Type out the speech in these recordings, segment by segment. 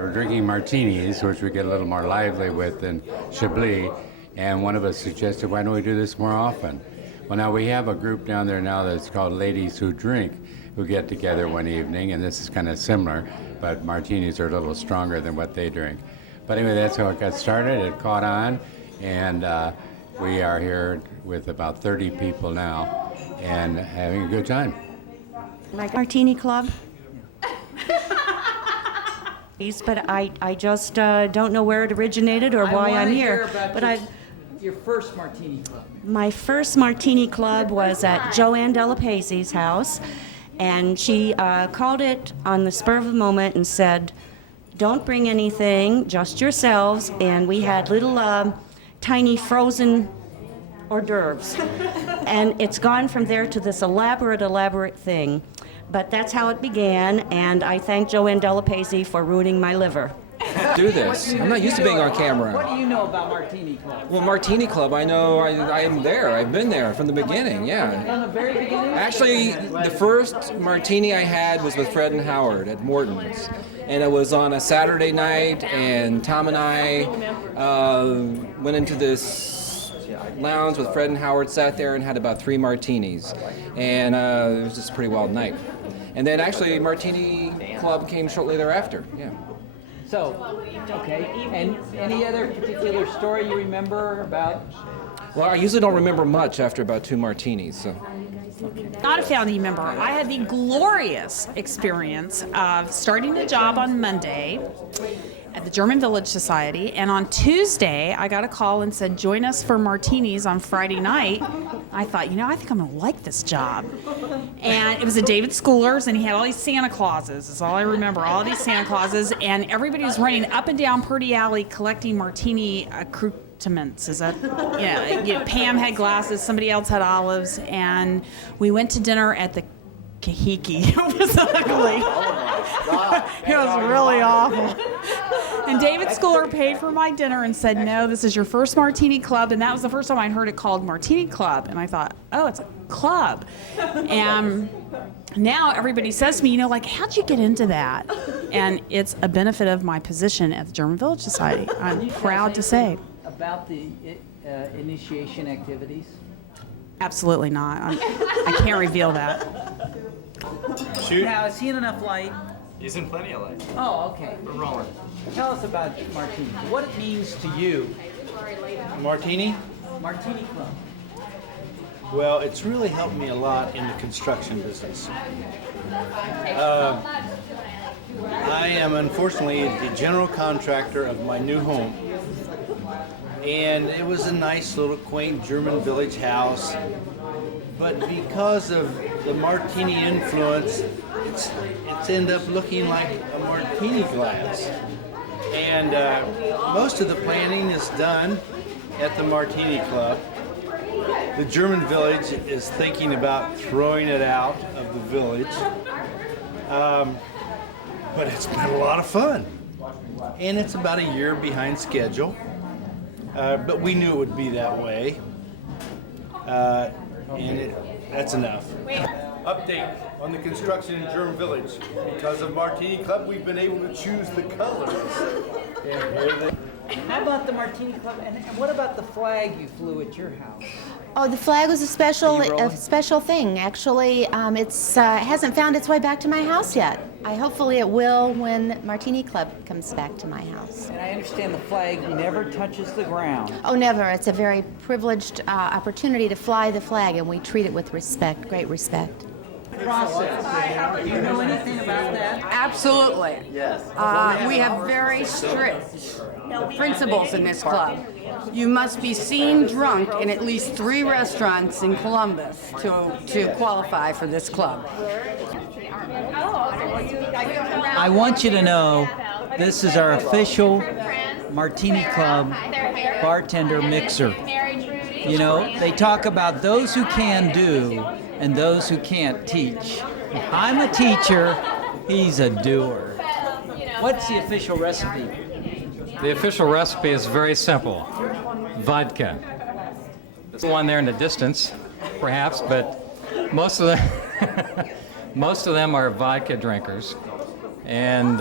We're drinking martinis, which we get a little more lively with than Chablis, and one of us suggested, why don't we do this more often? Well, now we have a group down there now that's called Ladies Who Drink, who get together one evening, and this is kind of similar, but martinis are a little stronger than what they drink. But anyway, that's how it got started. It caught on, and we are here with about 30 people now and having a good time. Martini Club. But I just don't know where it originated or why I'm here. But your first Martini Club. My first Martini Club was at Joanne Della Paise's house, and she called it on the spur of the moment and said, "Don't bring anything, just yourselves." And we had little tiny frozen hors d'oeuvres, and it's gone from there to this elaborate thing. But that's how it began, and I thank Joanne Della Paise for ruining my liver. Do this. I'm not used to being on camera. What do you know about Martini Club? Well, Martini Club, I know I am there. I've been there from the beginning, yeah. From the very beginning? Actually, the first martini I had was with Fred and Howard at Morton's. And it was on a Saturday night, and Tom and I went into this lounge with Fred and Howard, sat there and had about 3 martinis. And it was just a pretty wild night. And then actually Martini Club came shortly thereafter, yeah. So, okay, and any other particular story you remember about? Well, I usually don't remember much after about 2 martinis, so. Not a founding member. I had the glorious experience of starting a job on Monday at the German Village Society, and on Tuesday I got a call and said, join us for martinis on Friday night. I thought, I think I'm going to like this job. And it was at David Schooler's, and he had all these Santa Clauses. That's all I remember, all these Santa Clauses, and everybody was running up and down Purdy Alley collecting martini accoutrements. Is that, Pam had glasses, somebody else had olives, and we went to dinner at the Kahiki. It was ugly. It was really awful. And David Schooler paid for my dinner and said, no, this is your first Martini Club. And that was the first time I'd heard it called Martini Club. And I thought, oh, it's a club. And now everybody says to me, how'd you get into that? And it's a benefit of my position at the German Village Society. I'm proud to say. About the initiation activities? Absolutely not. I can't reveal that. Shoot. Now, is he in enough light? He's in plenty of light. Oh, okay. We're rolling. Tell us about Martini. What it means to you. Martini? Martini Club. Well, it's really helped me a lot in the construction business. I am unfortunately the general contractor of my new home. And it was a nice little quaint German village house. But because of the martini influence, it's ended up looking like a martini glass. And most of the planning is done at the Martini Club. The German village is thinking about throwing it out of the village. But it's been a lot of fun. And it's about a year behind schedule. But we knew it would be that way. That's enough. Update on the construction in German Village. Because of Martini Club, we've been able to choose the colors. And here they... How about the Martini Club, and what about the flag you flew at your house? Oh, the flag was a special thing. Actually, it's hasn't found its way back to my house yet. Hopefully it will when Martini Club comes back to my house. And I understand the flag never touches the ground. Oh, never. It's a very privileged opportunity to fly the flag, and we treat it with respect, great respect. Process. Do you know anything about that? Absolutely. Yes. We have very strict principles in this club. You must be seen drunk in at least 3 restaurants in Columbus to qualify for this club. I want you to know this is our official Martini Club bartender mixer. They talk about those who can do and those who can't teach. I'm a teacher, he's a doer. What's the official recipe? The official recipe is very simple. Vodka. There's one there in the distance, perhaps, but most of them are vodka drinkers. And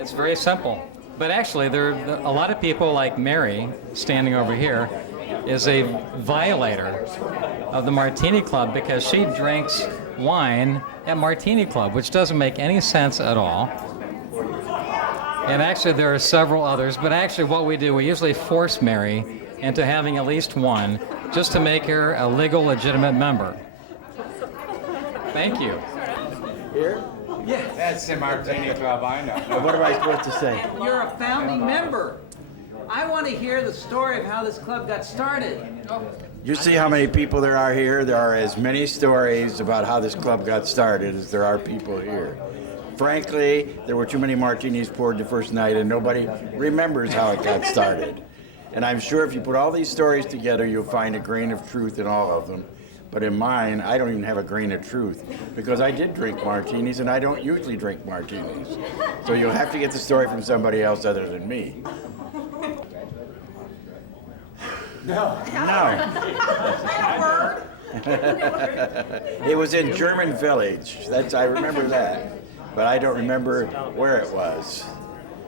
It's very simple. But actually, there are a lot of people like Mary, standing over here, is a violator of the Martini Club because she drinks wine at Martini Club, which doesn't make any sense at all. And actually, there are several others, but actually what we do, we usually force Mary into having at least one just to make her a legal, legitimate member. Thank you. Here? Yeah. That's the Martini Club, I know. What am I supposed to say? You're a founding member. I want to hear the story of how this club got started. You see how many people there are here? There are as many stories about how this club got started as there are people here. Frankly, there were too many martinis poured the first night and nobody remembers how it got started. And I'm sure if you put all these stories together, you'll find a grain of truth in all of them. But in mine, I don't even have a grain of truth because I did drink martinis and I don't usually drink martinis. So you'll have to get the story from somebody else other than me. No. It was in German Village. I remember that. But I don't remember where it was.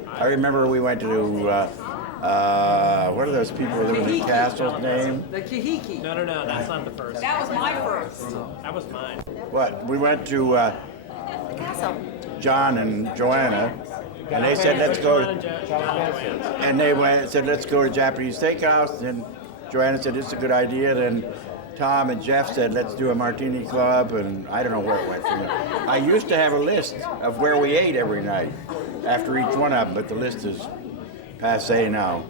I remember we went to, what are those people that live in the castle's name? The Kahiki. No, that's not the first. That was my first. That was mine. What? We went to John and Joanna, and they said, let's go. And they said, let's go to Japanese Steakhouse. And Joanna said, this is a good idea. Then Tom and Jeff said, let's do a Martini Club, and I don't know where it went from there. I used to have a list of where we ate every night after each one of them, but the list is passé now.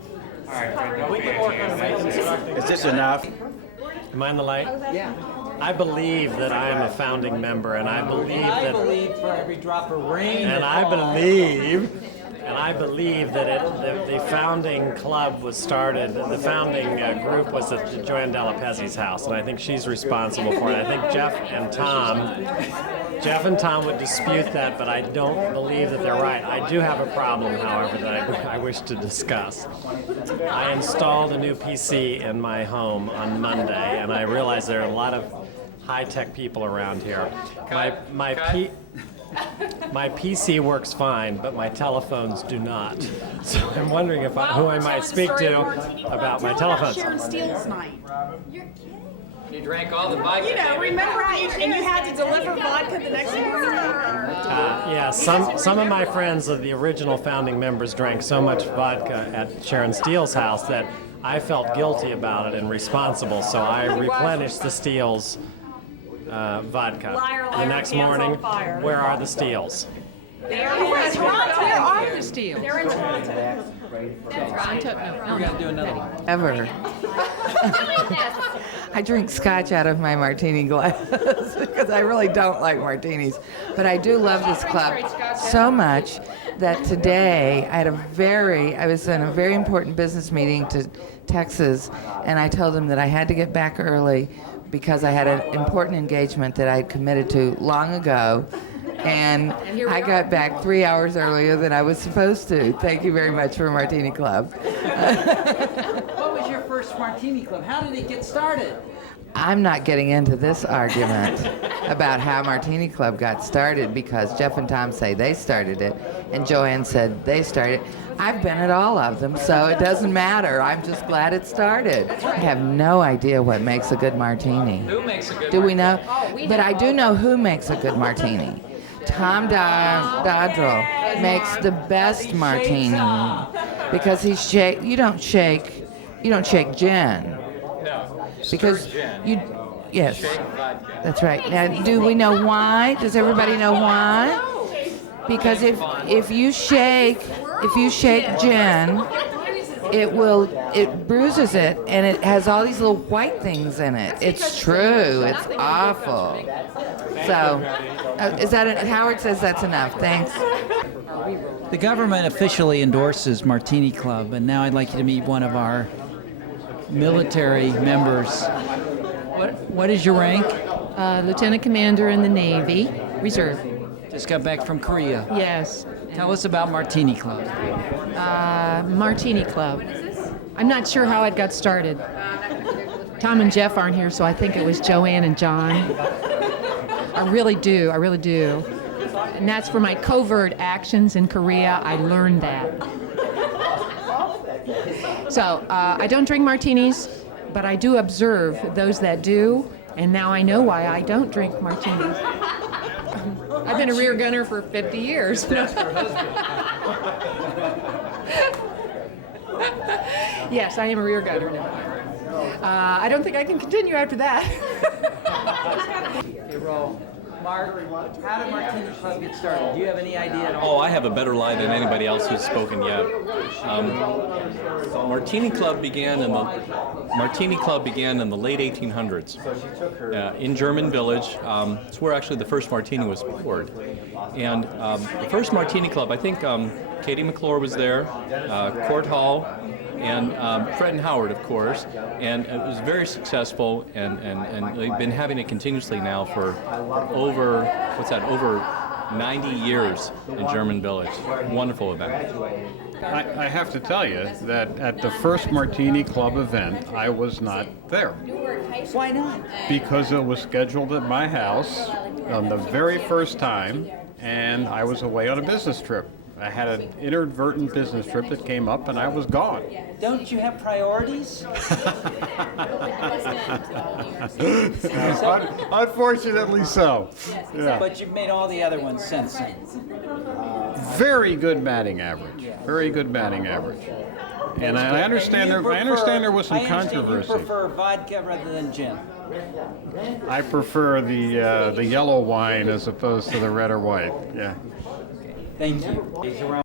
All right, we can work on reconstructing. Is this enough? Am I in the light? Yeah. I believe that I am a founding member, and I believe I that, believe for every drop of rain. and that I falls. believe that the founding club was started. The founding group was at Joanne Della Pezzi's house, and I think she's responsible for it. I think Jeff and Tom would dispute that, but I don't believe that they're right. I do have a problem, however, that I wish to discuss. I installed a new PC in my home on Monday, and I realize there are a lot of high-tech people around here. My PC works fine, but my telephones do not. So I'm wondering who I might speak to about my telephones. Sharon Steele's night. You drank all the vodka. You know, remember and you had to deliver vodka the next morning? Yeah, some of my friends of the original founding members drank so much vodka at Sharon Steele's house that I felt guilty about it and responsible, so I replenished the Steele's vodka. Liar, The liar, next hands on morning, fire. where are the Steeles? Where are the Steele? They're in Toronto. We're going to do another one. Ever. I drink scotch out of my martini glass because I really don't like martinis. But I do love this club so much that today I was in a very important business meeting to Texas, and I told them that I had to get back early because I had an important engagement that I had committed to long ago. And I got back 3 hours earlier than I was supposed to. Thank you very much for Martini Club. What was your first Martini Club? How did it get started? I'm not getting into this argument about how Martini Club got started because Jeff and Tom say they started it and Joanne said they started it. I've been at all of them, so it doesn't matter. I'm just glad it started. I have no idea what makes a good martini. Who makes a good Do we know? martini? But I do know who makes a good martini. Tom Dodrell makes the best martini because you don't shake gin. No. Because Stir gin. yes, Shake vodka. that's right. Now, do we know why? Does everybody know why? Because if you shake gin, it bruises it and it has all these little white things in it. It's true. It's awful. So, Howard says that's enough. Thanks. The government officially endorses Martini Club, and now I'd like you to meet one of our military members. What is your rank? Lieutenant Commander in the Navy, Reserve. Just got back from Korea. Yes. Tell us about Martini Club. Martini Club. I'm not sure how it got started. Tom and Jeff aren't here, so I think it was Joanne and John. I really do. And that's for my covert actions in Korea. I learned that. So I don't drink martinis, but I do observe those that do, and now I know why I don't drink martinis. I've been a rear gunner for 50 years. Yes, I am a rear gunner now. I don't think I can continue after that. Okay, roll. Mark, how did Martini Club get started? Do you have any idea at all? Oh, I have a better lie than anybody else who's spoken yet. Martini Club began in the late 1800s in German Village. It's where actually the first Martini was poured. And the first Martini Club, I think Katie McClure was there, Court Hall, and Fred and Howard, of course, and it was very successful, and they've been having it continuously now for over 90 years in German Village. Wonderful event. I have to tell you that at the first Martini Club event, I was not there. Why not? Because it was scheduled at my house on the very first time, and I was away on a business trip. I had an inadvertent business trip that came up, and I was gone. Don't you have priorities? Unfortunately so. Yeah. But you've made all the other ones since then. Very good batting average. Very good batting average. And I understand there was some controversy. You prefer vodka rather than gin. I prefer the yellow wine as opposed to the red or white. Yeah. Thank you.